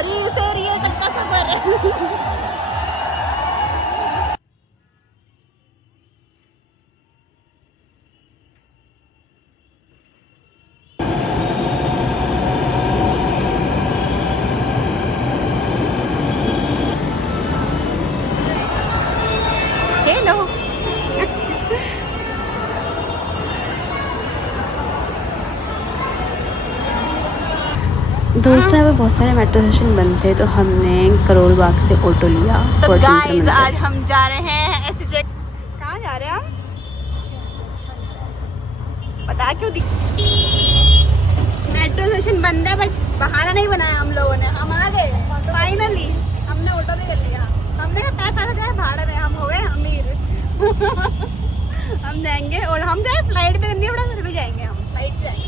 Reel से real तक का सफर। हेलो दोस्तों, यहाँ पे बहुत सारे मेट्रो स्टेशन बंद थे तो हमने करोल बाग से ऑटो लिया। तो गाइस आज हम जा रहे हैं ऐसी जगह। कहाँ जा रहे हैं हम? पता क्यों मेट्रो स्टेशन बंद है, बट बहाना नहीं बनाया हम लोगों ने। हम आ गए फाइनली। हमने ऑटो भी कर लिया। हमने कहा पैसा तो जाए भाड़े में, हम हो गए अमीर। हम जाएंगे और हम जाए फ्लाइट पे करनी पड़ा फिर भी जाएंगे। हम फ्लाइट पे जाएंगे।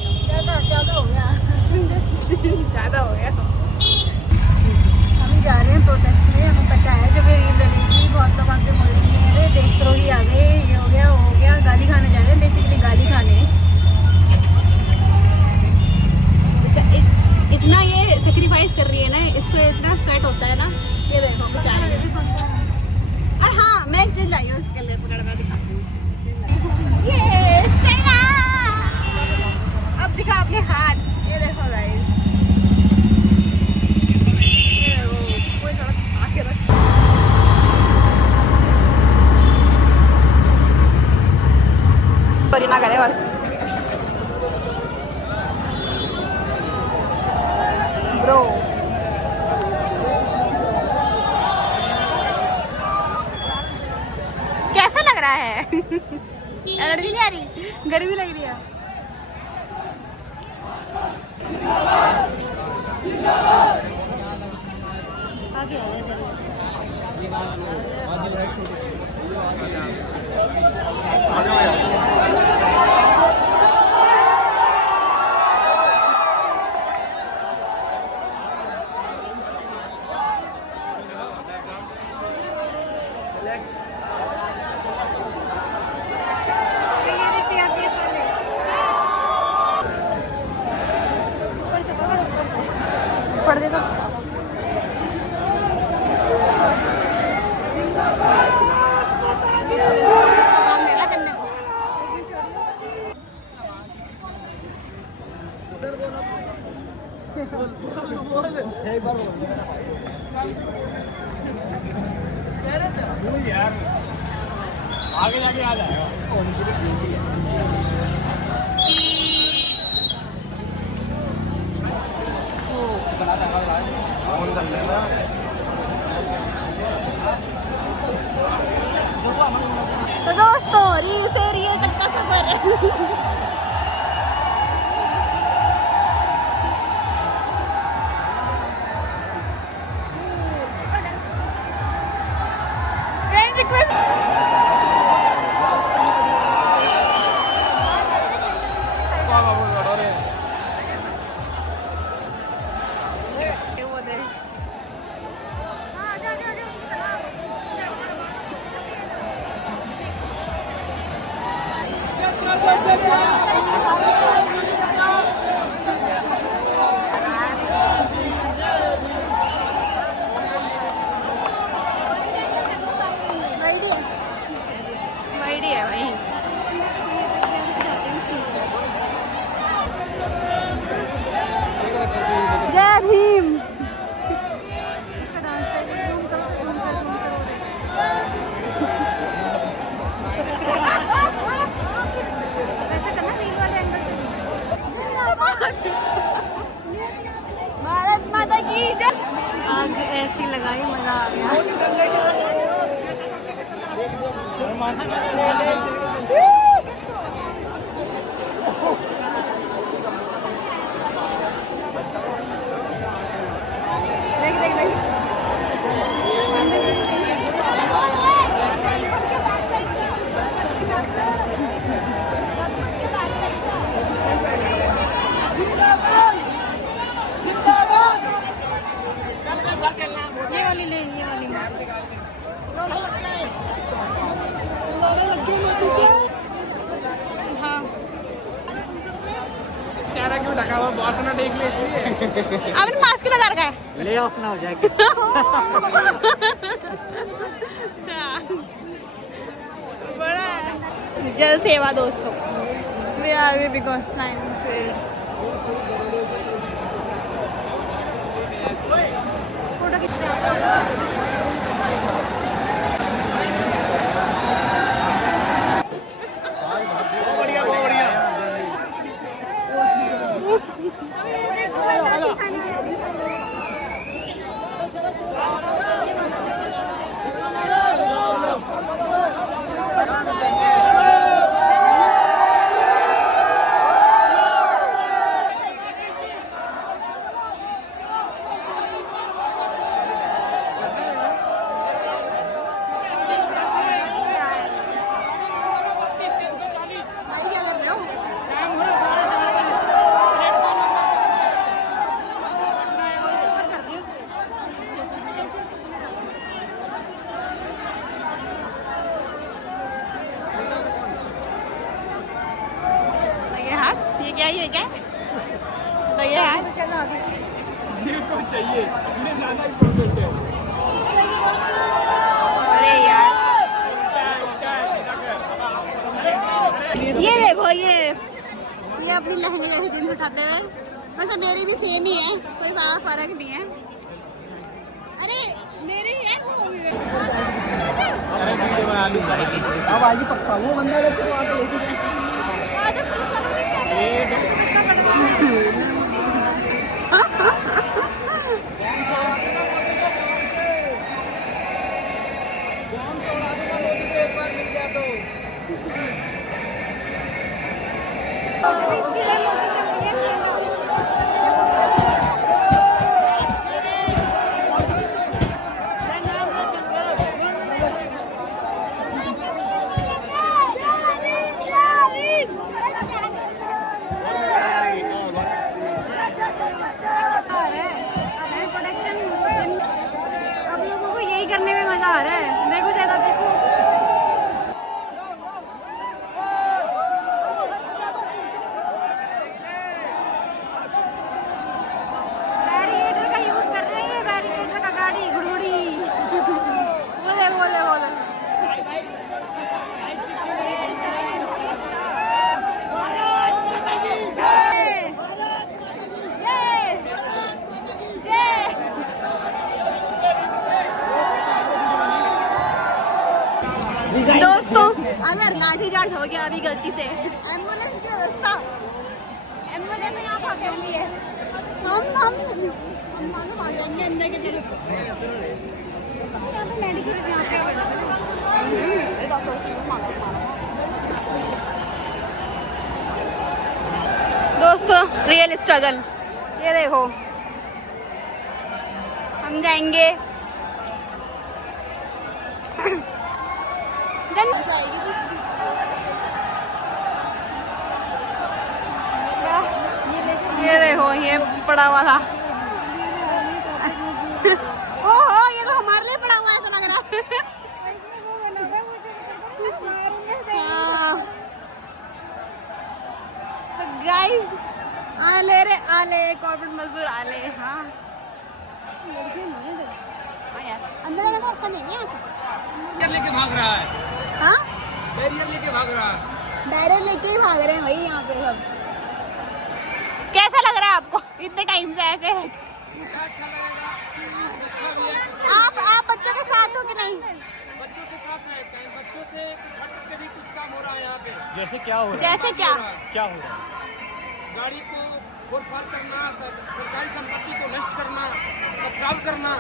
ज़्यादा हो गया। ज़्यादा हो गया। हम ही जा रहे हैं प्रोटेस्ट में। हमें पता है जब ये रील बनेगी बहुत लोग आगे बोलेंगे देशद्रोही आ गए, ये हो गया वो हो गया। गाली खाने जा रहे हैं, बेसिकली गाली खाने। इतना ये सेक्रीफाइस कर रही है ना, इसको इतना स्वेट होता है ना। ये देखो बेचारी। और हाँ, मैं एक चीज लाई हूँ इसके लिए, पकड़ में दिखाती हूँ। ये अब दिखा अपने हाथ। ये देखो गाइस, सॉरी ना करे बस। ब्रो कैसा लग रहा है? एलर्जी नहीं आ रही? गर्मी लग रही है? पढ़ दे तो काम देना करने को। यार आगे जाके आ जाएगा। तो दोस्तों, रील से रियल तक का सफर। Friend request. जय भीम। भारत माता की जय। आग ऐसी लगाई, मजा आ गया। देख देख देख। ये वाली ले, ये वाली हाँ। क्यों ढका हुआ? बॉस ना देख ले इसलिए। आपने मास्क क्यों लगा रखा है? ले ऑफ ना हो जाए। अच्छा बड़ा है। जल सेवा दोस्तों, we are we because science field. Photo बढ़िया बहुत बढ़िया। ये क्या लगे हाथ? ये तो चाहिए, ये ज्यादा इम्पोर्टेंट है। अरे यार उल्टा है, सीधा कर। ये देखो ये अपनी लहंगे जैसे जींस उठाते हुए, वैसे मेरी भी सेम ही है, कोई फर्क नहीं है। अरे मेरी है वो भी। अरे वीडियो बना लूंगा अब आज ही पक्का वो बंदा लेके वहां पे लेके एक बार मिल गया तो अब लोगों को यही करने में मजा आ रहा है। देखो ज्यादा देखो। बैरिकेटर का यूज कर रहे हैं, बैरिकेटर का गाड़ी घुड़ुड़ी। वो देखो वो देखो वो देखो। दोस्तों अगर लाठीचार्ज हो गया अभी गलती से, एम्बुलेंस की व्यवस्था, एम्बुलेंस यहाँ भागने वाली है। हम वहाँ से भाग जाएंगे अंदर की तरफ। दोस्तों रियल स्ट्रगल ये देखो, हम जाएंगे ये देखो ये पड़ा हुआ था। ओहो ये तो हमारे लिए पड़ा हुआ ऐसा लग रहा है। गाइस आले रे आले, कॉर्पोरेट मजदूर आले। हाँ यार अंदर जाने का रास्ता नहीं है यहाँ से। लेके भाग रहा है। हाँ बैरियर लेके भाग रहा है। बैरियर लेके ही भाग रहे हैं भाई यहाँ पे सब। कैसा लग रहा है आपको इतने टाइम से ऐसे? अच्छा लगेगा। आप बच्चों के साथ हो कि नहीं? बच्चों के साथ है, बच्चों से कुछ हट के भी कुछ काम हो रहा है यहाँ पे। जैसे क्या हो रहा है? जैसे क्या क्या हो रहा है? गाड़ी को फोड़-फाड़ करना, सरकारी संपत्ति को नष्ट करना, पथराव करना।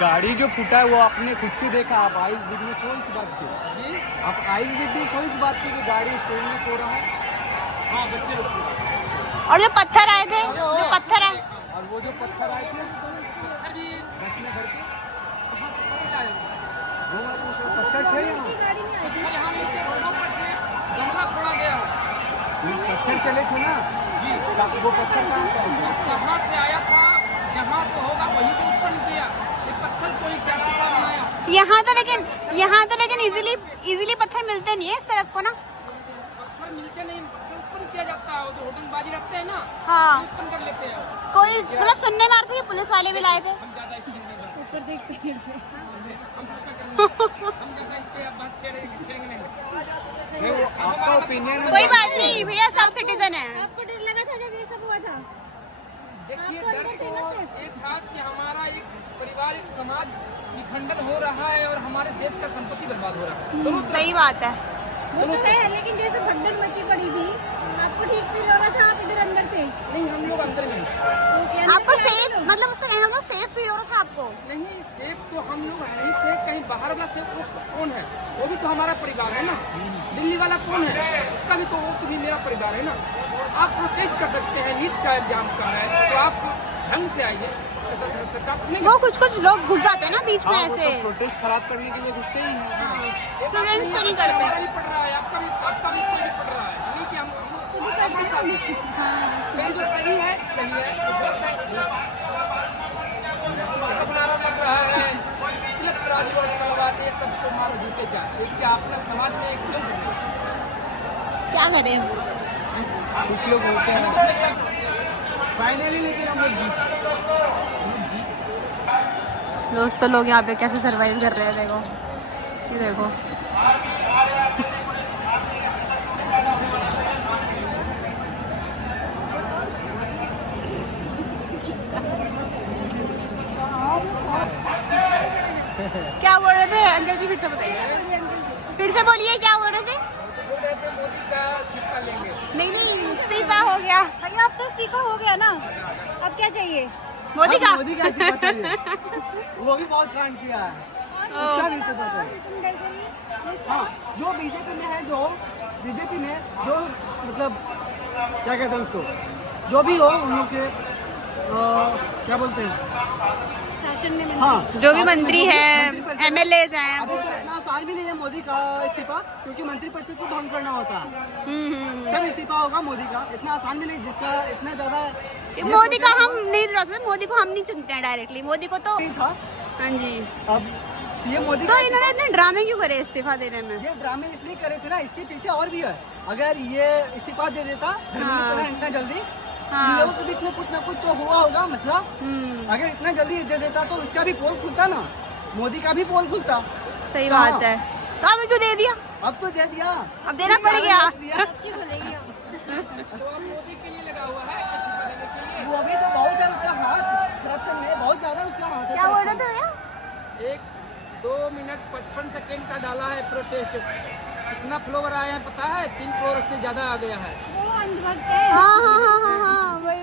गाड़ी जो फूटा है वो आपने खुद से देखा, आप आइस विटनेस हो इस बात की? जी आप आइस विटनेस हो इस बात की कि गाड़ी स्टोर में सो रहा है? हाँ बच्चे लोग। और जो पत्थर आए थे, जो पत्थर आए, और वो जो पत्थर आए थे पत्थर भी बस में भर के कहाँ से आए थे? वो पत्थर थे यहाँ? पत्थर यहाँ नहीं थे, रोडों पर से गमला फोड़ा गया। पत्थर चले थे ना जी, वो पत्थर कहाँ से आया? यहाँ से आया था, जहाँ से होगा वहीं से उत्पन्न किया। ये पत्थर कोई क्या टुकड़ा बनाया? यहाँ तो लेकिन इजीली पत्थर मिलते नहीं है इस तरफ को ना। पत्थर मिलते नहीं, उत्पन्न किया किया जाता है, वो जो होटलबाजी रखते हैं ना, हाँ उत्पन्न कर लेते हैं। कोई मतलब सुनने में आ रहा था कि पुलिस वाले भी लाए थे। हम ज्यादा इसके नहीं बस, ऊपर देखते हैं हम सोचा करेंगे, हम ज्यादा इस पे अब बस छेड़ेंगे नहीं। आपका ओपिनियन कोई बात नहीं भैया, सब सिटीजन है। आपको डर लगा था जब ये सब हुआ था? देखिए डर तो एक था कि हमारा एक परिवार, एक समाज विखंडन हो रहा है और हमारे देश का संपत्ति बर्बाद हो रहा है। दोनों सही बात है। वो तो है, लेकिन जैसे भगदड़ मची पड़ी थी, आपको ठीक फील हो रहा था? आप इधर अंदर थे? नहीं, हम लोग अंदर में आपको सेफ, मतलब उसका कहना मतलब सेफ फील हो रहा था आपको? नहीं, सेफ तो हम लोग नहीं थे, कहीं बाहर वाला सेफ वो कौन है? वो भी तो हमारा परिवार है ना। दिल्ली वाला कौन है? उसका भी तो, वो तो भी मेरा परिवार है ना। आप प्रोटेस्ट कर सकते हैं, नीट का एग्जाम का है तो आप ढंग से आइए। वो कुछ लोग घुस जाते हैं ना बीच में ऐसे। प्रोटेस्ट खराब करने के लिए घुसते ही हैं। स्टूडेंट्स तो नहीं करते। हमारा भी पढ़ रहा है, आपका भी कोई भी पढ़ रहा है, नहीं कि हम अपने साथ कहीं जो सही है सही है, जो गलत है नारा लग रहा है, तिलक तराजू और तलवार, ये सबको मारो जूते चाहे। क्या अपना समाज में एक क्यों करें? क्या करें? कुछ लोग होते हैं फाइनली, लेकिन हम लोग जीत। दोस्तों लोग यहाँ पे कैसे सरवाइव कर रहे हैं, देखो ये देखो। क्या बोल रहे थे अंकल जी? फिर से बताइए, फिर से बोलिए, क्या बोल रहे थे? मोदी का सिक्का लेंगे। नहीं, इस्तीफा हो गया भैया, अब तो इस्तीफा हो गया ना, अब क्या चाहिए? मोदी का। मोदी का इस्तीफा चाहिए। वो भी बहुत कांड किया है, उसका भी इस्तीफा चाहिए। हाँ, जो बीजेपी में है, जो बीजेपी में जो मतलब क्या कहते हैं उसको, जो भी हो उन लोग के क्या बोलते हैं, शासन में हाँ जो भी मंत्री है, MLAs हैं, अभी तो इतना आसान भी नहीं है मोदी का इस्तीफा, क्योंकि मंत्रिपरिषद को भंग करना होता है। तब इस्तीफा होगा मोदी का, इतना आसान भी नहीं, जिसका इतना ज्यादा मोदी का हम नहीं दे सकते, मोदी को हम नहीं चुनते हैं डायरेक्टली, मोदी को तो। नहीं था। हाँ जी, अब ये मोदी तो इन्होंने इतने ड्रामे क्यों करे इस्तीफा देने में? ये ड्रामे इसलिए करे थे ना, इसके पीछे और भी है। अगर ये इस्तीफा दे देता धर्मेंद्र प्रधान इतना जल्दी, इन लोगों के बीच में कुछ ना कुछ तो हुआ होगा मसला। अगर इतना जल्दी दे देता तो उसका भी पोल खुलता ना, मोदी का भी पोल खुलता। सही बात है। तो अब जो दे दिया, अब तो दे दिया, अब देना पड़ गया। तो अब मोदी के लिए लगा हुआ है इस्तीफा देने के लिए। वो भी तो बहुत है उसका हाथ करप्शन में, बहुत ज्यादा उसका हाथ है। क्या बोल रहे थे भैया? 1-2 मिनट 55 सेकेंड का डाला है प्रोटेस्ट। कितना फ्लोवर आया है पता है? 3 फ्लोवर से ज्यादा आ गया है। वो अंधभक्त है। हाँ, वही।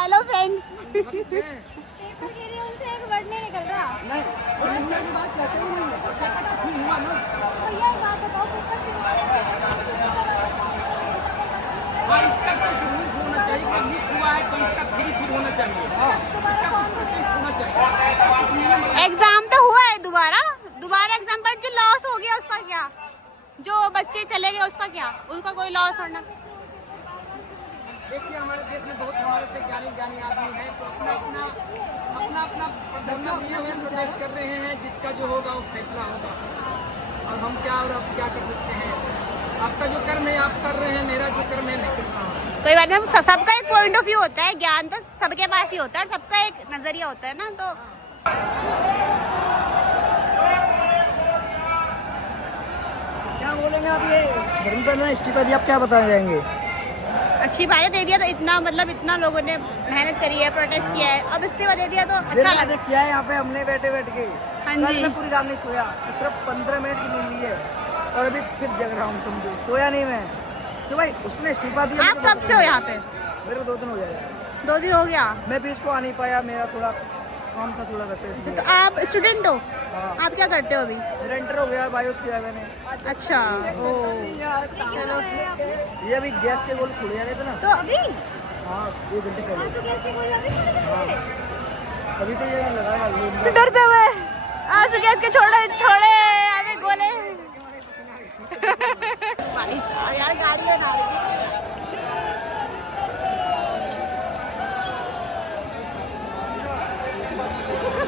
Hello friends. पेपर के लिए उनसे एक वर्ड नहीं निकल रहा। नहीं, परीक्षा की बात करते ही नहीं है। हुआ ना? भैया एक बात बताओ, पेपर से हाँ, इसका कुछ रूल्स होना चाहिए कि लीक हुआ है तो इसका फ्री होना चाहिए। इसका कुछ प्रोटेस्ट होना चाहिए। एग्जाम तो हुआ है, दोबारा एग्जाम, पर जो लॉस हो गया उसका क्या? जो बच्चे चले गए उसका क्या? उनका कोई लॉस होना? देखिए, हमारे देश में बहुत हमारे से ज्ञानी आदमी हैं, तो अपना प्रोटेस्ट कर रहे हैं। जिसका जो होगा वो फैसला होगा। और हम क्या कर सकते हैं? आपका जो कर्म है आप कर रहे हैं, मेरा जो कर्म है मैं कर रहा हूँ। कोई बात नहीं, सबका एक पॉइंट ऑफ व्यू होता है, ज्ञान तो सबके पास ही होता है, सबका एक नजरिया होता है ना। तो क्या बोलेंगे आप? ये धर्मेंद्र प्रधान इस्तीफा दिया, आप क्या बताना चाहेंगे? अच्छी बात है, दे दिया तो इतना लोगों ने मेहनत करी है, प्रोटेस्ट किया है, अब इस्तीफा दे दिया तो अच्छा लगा। किया है यहाँ पे हमने बैठ के। हाँ कल जी। मैं पूरी रात नहीं सोया, तो सिर्फ 15 मिनट की नींद ली है और अभी फिर जग रहा हूँ, समझो। सोया नहीं मैं, तो भाई उसने इस्तीफा दिया। आप कब से हो यहाँ पे? मेरे को 2 दिन हो जाएगा। 2 दिन हो गया। मैं भी इसको आ नहीं पाया, मेरा थोड़ा काम था थोड़ा करते। तो आप स्टूडेंट हो? हाँ, आप क्या करते हो अभी? मेरा इंटर हो गया, बायोस किया है मैंने। अच्छा, ओ चलो। ये अभी गैस के गोले छोड़े जा रहे थे ना। तो अभी हाँ, 1 घंटे पहले। आंसू गैस के गोले अभी छोड़ दे। हाँ, अभी तो ये लगाया ये डरते हुए आंसू गैस के छोड़े अरे गोले। भाई साहब यार, गाड़ी बना रही।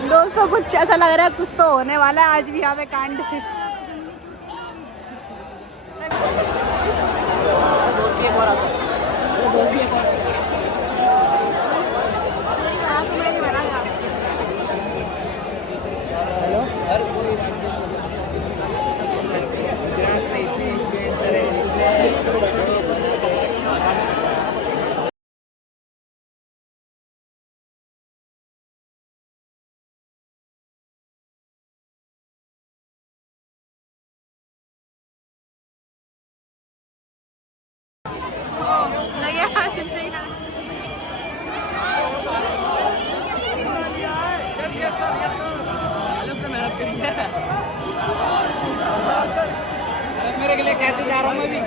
दोस्तों कुछ ऐसा लग रहा है, कुछ तो होने वाला है आज भी यहाँ पे कांड। रहा हूँ मैं भी।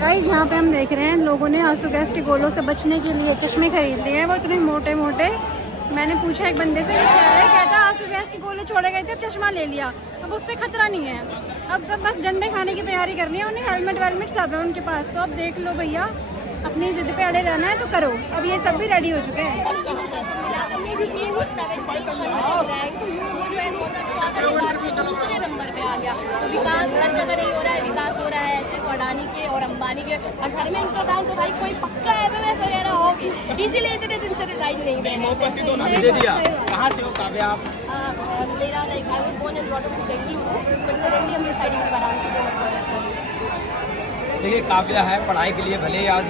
गाइस यहाँ पे हम देख रहे हैं लोगों ने आंसू गैस के गोलों से बचने के लिए चश्मे खरीद लिए हैं। वो इतने मोटे मोटे। मैंने पूछा एक बंदे से कि क्या है, कहता आंसू गैस के गोले छोड़े गए थे, अब चश्मा ले लिया, अब उससे खतरा नहीं है, अब तो बस डंडे खाने की तैयारी करनी है। उन्हें हेलमेट वेलमेट सब है उनके पास। तो अब देख लो भैया, अपनी जिद पे अड़े रहना है तो करो। अब ये सब भी रेडी हो चुके हैं। वो जो है 2014 के बाद से दूसरे नंबर पे आ गया। तो विकास हर जगह नहीं हो रहा है, विकास हो रहा है सिर्फ अडानी के और अंबानी के। और धर्मेंद्र प्रधान तो भाई कोई पक्का एमएलए वगैरह होगी, इसीलिए इतने दिन से रिजाइन नहीं दे दिया। कहाँ से हो काव्या आप? मेरा like I was born and brought up in Bengaluru, but currently हम रिसाइडिंग इन वाराणसी में कॉलेज सर्विस। देखिए काव्या है पढ़ाई के लिए, भले ही आज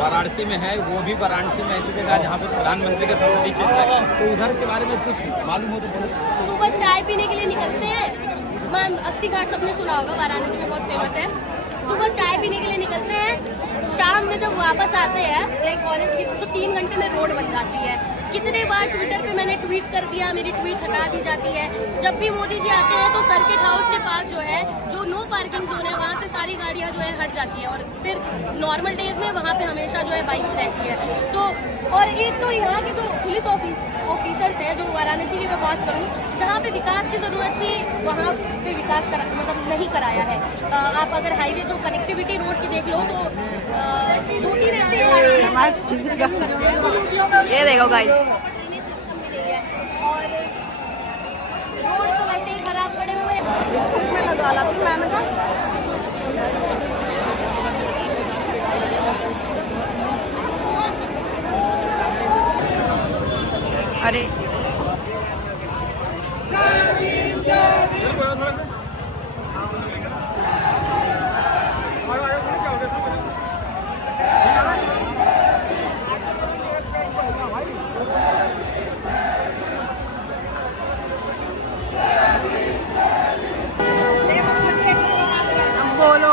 वाराणसी में है, वो भी वाराणसी में ऐसी जगह जहाँ पे प्रधानमंत्री का संसदीय क्षेत्र है, तो उधर के बारे में कुछ मालूम हो तो बोलो। सुबह चाय पीने के लिए निकलते हैं। मैं 80 घाट सबने सुना होगा, वाराणसी में बहुत फेमस है। सुबह चाय पीने के लिए निकलते हैं, शाम में जब वापस आते हैं लाइक कॉलेज की, तो 3 घंटे में रोड बन जाती है। कितने बार ट्विटर पे मैंने ट्वीट कर दिया, मेरी ट्वीट हटा दी जाती है। जब भी मोदी जी आते हैं तो सर्किट हाउस के पास जो है, जो नो पार्किंग जोन है, वहाँ से सारी गाड़ियाँ जो है हट जाती है। और फिर नॉर्मल डेज में वहाँ पे हमेशा जो है बाइक्स रहती है। तो और एक तो यहाँ के जो पुलिस ऑफिसर्स हैं, जो वाराणसी की मैं बात करूँ, जहाँ पे विकास की ज़रूरत थी वहाँ पे विकास मतलब नहीं कराया है। आप अगर हाईवे जो कनेक्टिविटी रोड की देख लो तो 2-3 ऐसे ये देखो गाइस, ड्रेनेज सिस्टम भी नहीं है और रोड तो वैसे ही खराब पड़े हुए हैं। इस ट्रिप में लगा ला फिर मैंने कहा अरे बोलो।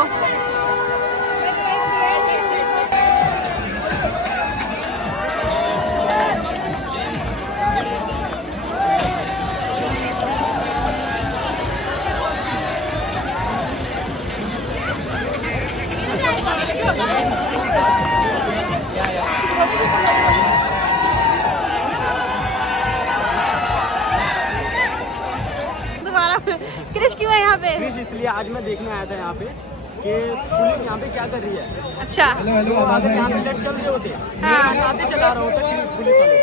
दोबारा क्रिश क्यों है यहाँ पे? क्रिश इसलिए आज मैं देखने आया था यहाँ पे कि पुलिस यहाँ पे क्या कर रही है। अच्छा तो अगर यहाँ पे लेट चल रहे होते, हाँ। मैं आते चला रहा होता कि पुलिस वाले।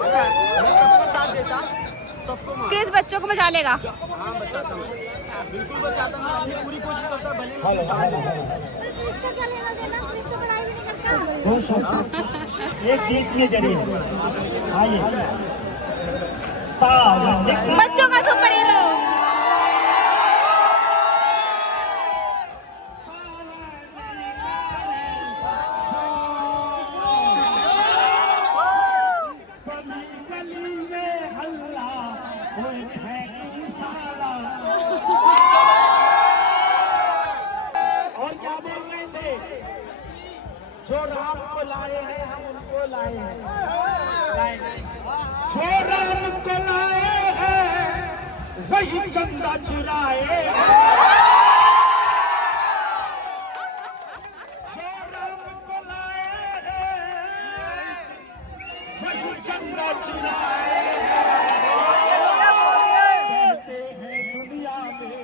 अच्छा, मैं सबका साथ देता, सबको मार। क्रिश बच्चों को बचा लेगा। हाँ बचाता हूँ, बिल्कुल बचाता हूँ, अपनी पूरी कोशिश करता, भले ही मुझे जान दे। एक गीत के जरिए आइए बच्चों का सुपर हीरो। गली में हल्ला कोई फेंकी साला। और क्या बोल रहे थे, जो राम को लाए हैं हम उनको लाए हैं, जो राम को लाए हैं वही चंदा चुराए। जो राम को लाए हैं वही चंदा चुराए। कहते हैं दुनिया में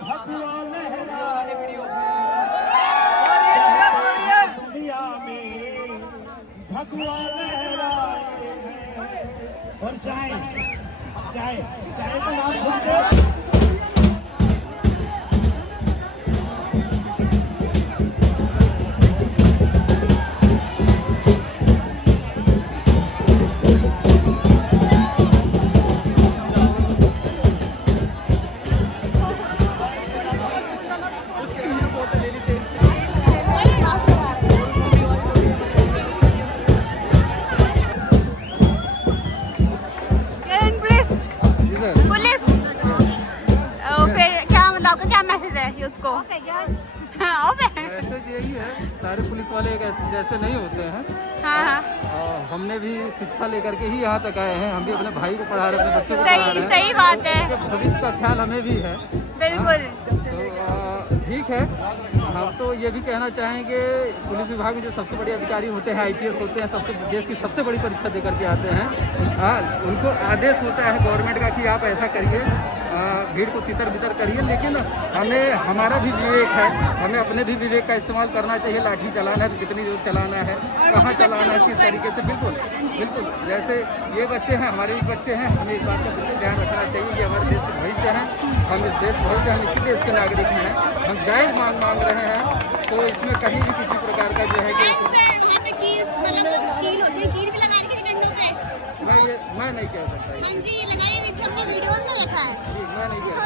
भगवा लहराए, दुनिया में भगवा लहराए हैं। और चाय चाय चाय का नाम सुनते है, सारे पुलिस वाले एक जैसे नहीं होते हैं। हाँ हाँ हमने भी शिक्षा लेकर के ही यहाँ तक आए हैं। हम भी अपने भाई को पढ़ा रहे हैं, अपने बच्चों को पढ़ा रहे हैं। सही बात है, उनके भविष्य का ख्याल हमें भी है। बिल्कुल। तो ठीक है, हम तो ये भी कहना चाहेंगे पुलिस विभाग में जो सबसे बड़े अधिकारी होते हैं, IPS होते हैं, देश की सबसे बड़ी परीक्षा दे करके आते हैं। हाँ, उनको आदेश होता है गवर्नमेंट का कि आप ऐसा करिए, भीड़ को तितर बितर करिए, लेकिन हमें हमारा भी विवेक है, हमें अपने भी विवेक का इस्तेमाल करना चाहिए। लाठी चलाना है तो कितनी जोर चलाना है, कहाँ चलाना है, किस तरीके से। बिल्कुल बिल्कुल, जैसे ये बच्चे हैं, हमारे भी बच्चे हैं, हमें इस बात का बिल्कुल ध्यान रखना चाहिए। ये हमारे देश के भविष्य हैं, हम इस देश भविष्य, हम इसी देश के नागरिक हैं। हम जायज़ मांग रहे हैं, तो इसमें कहीं भी किसी प्रकार का जो है मैं नहीं कह सकता। हाँ जी, लगाइए नहीं, हमने वीडियोस में देखा है। मैं नहीं कह सकता।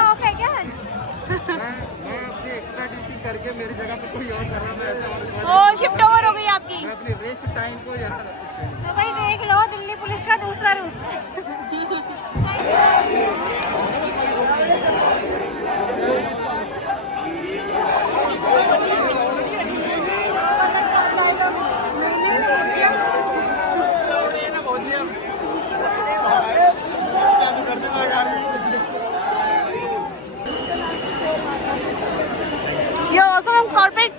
ऑफ है क्या? मैं अपनी एक्स्ट्रा ड्यूटी करके मेरी जगह पे कोई और कर रहा है, ऐसा ओ शिफ्ट ओवर हो गई आपकी। मैं अपनी रेस्ट टाइम को यहाँ तो भाई देख लो दिल्ली पुलिस का दूसरा रूप। You're also from corporate?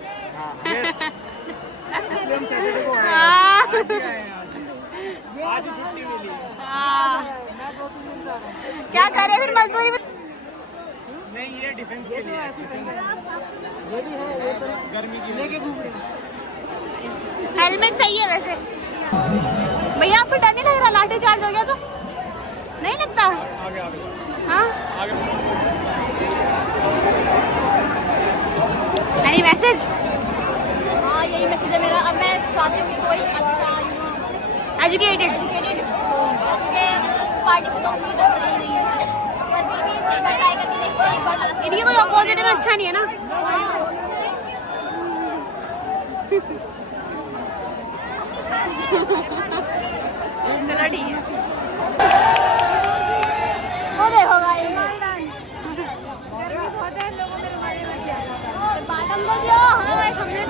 क्या कर रहे हैं फिर मजदूरी में? नहीं, ये डिफेंस के लिए ये भी है, ये तो गर्मी की लेके घूम रहे हैं। हेलमेट सही है वैसे। भैया आपको डर नहीं लग रहा लाठी चार्ज हो गया तो? नहीं लगता? हाँ? Any message? हाँ यही मैसेज है मेरा। अब मैं चाहती हूँ कि कोई अच्छा एजुकेटेड क्योंकि इस पार्टी से तो उम्मीद रही नहीं है, पर फिर भी एक बार ट्राई करके देखते हैं, एक बार लास्ट इनकी कोई अपोजिट में अच्छा नहीं है ना। चलो ठीक है। हो गए होगा ये बात हम लोग जो हाँ हमने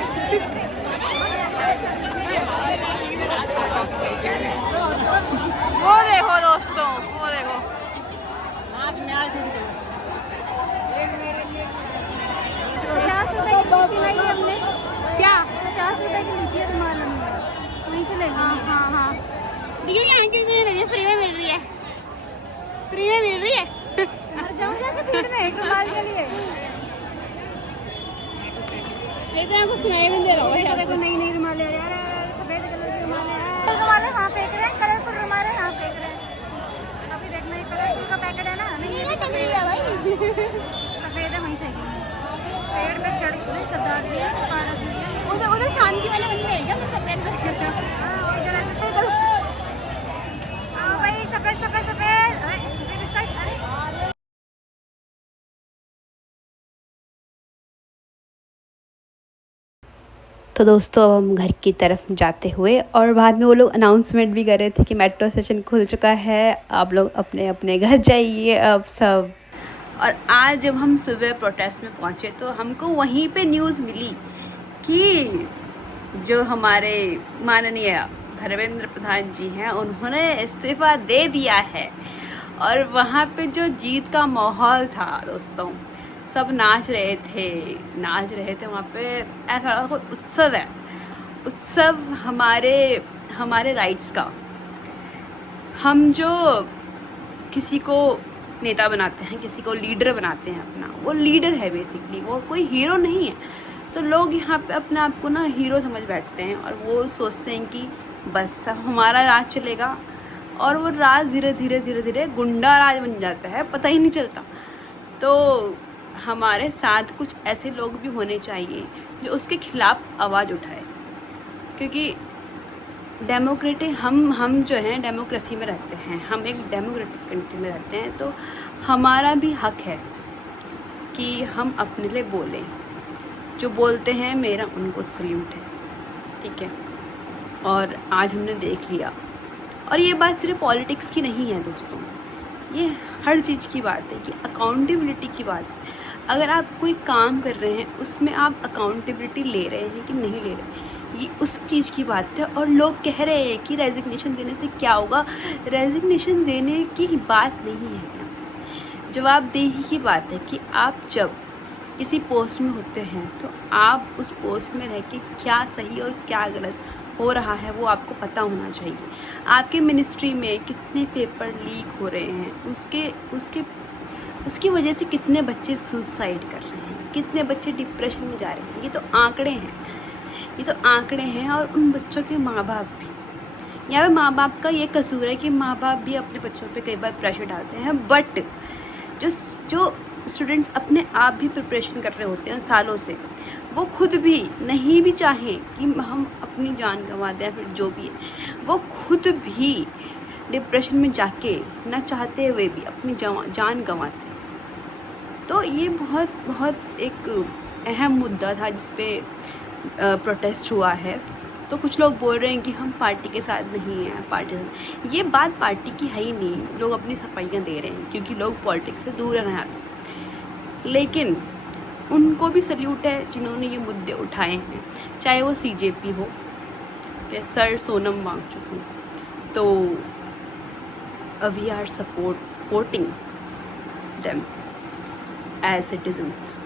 वो देखो दोस्तों, वो देखो हमने क्या 50 रुपए की ली थी रुमाल हमने, वहीं से ले ली। हाँ हाँ हाँ, देखिए यहाँ क्यों नहीं रही है, फ्री में मिल रही है, फ्री में मिल रही है। मर जाऊँ जैसे भीड़ में एक रुमाल के लिए। ये तो कुछ सुनाई भी दे रहा होगा। देखो नई नई रुमालें आ रही हैं, सफेद कलर की रुमालें वहाँ फेंक रहे हैं, कलरफुल रुमालें यहाँ फेंक रहे हैं। अभी देखना ये कलरफुल का पैकेट है ना, नहीं ये टंग रही है भाई। सफेद है, वहीं फेंकेंगे। पेड़ पे चढ़ के सरदार जी उधर उधर शांति वाले बनी रहेगा सफेद करके। भाई सफेद सफेद सफेद। तो दोस्तों अब हम घर की तरफ जाते हुए, और बाद में वो लोग अनाउंसमेंट भी कर रहे थे कि मेट्रो स्टेशन खुल चुका है, आप लोग अपने अपने घर जाइए अब सब। और आज जब हम सुबह प्रोटेस्ट में पहुँचे तो हमको वहीं पे न्यूज़ मिली कि जो हमारे माननीय धर्मेंद्र प्रधान जी हैं उन्होंने इस्तीफ़ा दे दिया है। और वहाँ पे जो जीत का माहौल था दोस्तों, सब नाच रहे थे वहाँ पे, ऐसा कोई उत्सव है, उत्सव हमारे राइट्स का। हम जो किसी को नेता बनाते हैं, किसी को लीडर बनाते हैं अपना, वो लीडर है बेसिकली, वो कोई हीरो नहीं है। तो लोग यहाँ पे अपने आप को ना हीरो समझ बैठते हैं और वो सोचते हैं कि बस सब हमारा राज चलेगा, और वो राज धीरे धीरे गुंडा राज बन जाता है, पता ही नहीं चलता। तो हमारे साथ कुछ ऐसे लोग भी होने चाहिए जो उसके खिलाफ आवाज़ उठाए, क्योंकि डेमोक्रेटिक हम जो हैं डेमोक्रेसी में रहते हैं, हम एक डेमोक्रेटिक कंट्री में रहते हैं, तो हमारा भी हक है कि हम अपने लिए बोलें। जो बोलते हैं मेरा उनको सल्यूट है, ठीक है। और आज हमने देख लिया, और ये बात सिर्फ पॉलिटिक्स की नहीं है दोस्तों, ये हर चीज़ की बात है कि अकाउंटेबिलिटी की बात है। अगर आप कोई काम कर रहे हैं उसमें आप अकाउंटेबिलिटी ले रहे हैं कि नहीं ले रहे, ये उस चीज़ की बात है। और लोग कह रहे हैं कि रेजिग्नेशन देने से क्या होगा, रेजिग्नेशन देने की बात नहीं है, जवाबदेही की बात है कि आप जब किसी पोस्ट में होते हैं तो आप उस पोस्ट में रह के क्या सही और क्या गलत हो रहा है वो आपको पता होना चाहिए। आपके मिनिस्ट्री में कितने पेपर लीक हो रहे हैं, उसकी वजह से कितने बच्चे सुसाइड कर रहे हैं, कितने बच्चे डिप्रेशन में जा रहे हैं, ये तो आंकड़े हैं। और उन बच्चों के माँ बाप भी, यहाँ पे माँ बाप का ये कसूर है कि माँ बाप भी अपने बच्चों पे कई बार प्रेशर डालते हैं। बट जो स्टूडेंट्स अपने आप भी प्रिपरेशन कर रहे होते हैं सालों से, वो खुद भी नहीं भी चाहें कि हम अपनी जान गंवा दें या फिर जो भी है, वो खुद भी डिप्रेशन में जाके ना चाहते हुए भी अपनी जान गंवाते हैं। तो ये बहुत एक अहम मुद्दा था जिस पे प्रोटेस्ट हुआ है। तो कुछ लोग बोल रहे हैं कि हम पार्टी के साथ नहीं हैं, ये बात पार्टी की है ही नहीं, लोग अपनी सफाइयाँ दे रहे हैं क्योंकि लोग पॉलिटिक्स से दूर रहना चाहते हैं। लेकिन उनको भी सल्यूट है जिन्होंने ये मुद्दे उठाए हैं, चाहे वो CJP हो या सर सोनम वांगचुक हो। तो we are supporting them as citizens,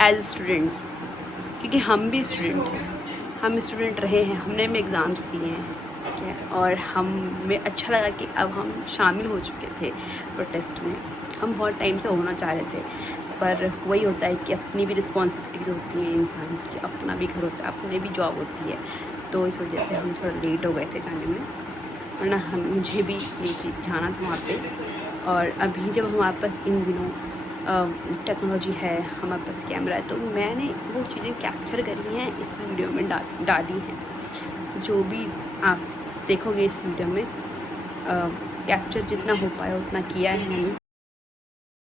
as students, क्योंकि हम भी स्टूडेंट हैं, हम स्टूडेंट रहे हैं, हमने भी एग्ज़ाम्स दिए हैं, ठीक है। और हमें अच्छा लगा कि अब हम शामिल हो चुके थे प्रोटेस्ट में। हम बहुत टाइम से होना चाह रहे थे, पर वही होता है कि अपनी भी रिस्पॉन्सिबिलिटीज़ होती हैं इंसान की, अपना भी घर होता है, अपने भी जॉब होती है। तो इस वजह से हम थोड़ा लेट हो गए थे जाने में, वरना मुझे भी ये चीज़ जाना था वहाँ पे। और अभी जब हमारे पास इन दिनों टेक्नोलॉजी है, हमारे पास कैमरा है, तो मैंने वो चीज़ें कैप्चर करी हैं, इस वीडियो में डाली हैं। जो भी आप देखोगे इस वीडियो में कैप्चर जितना हो पाया उतना किया है मैंने।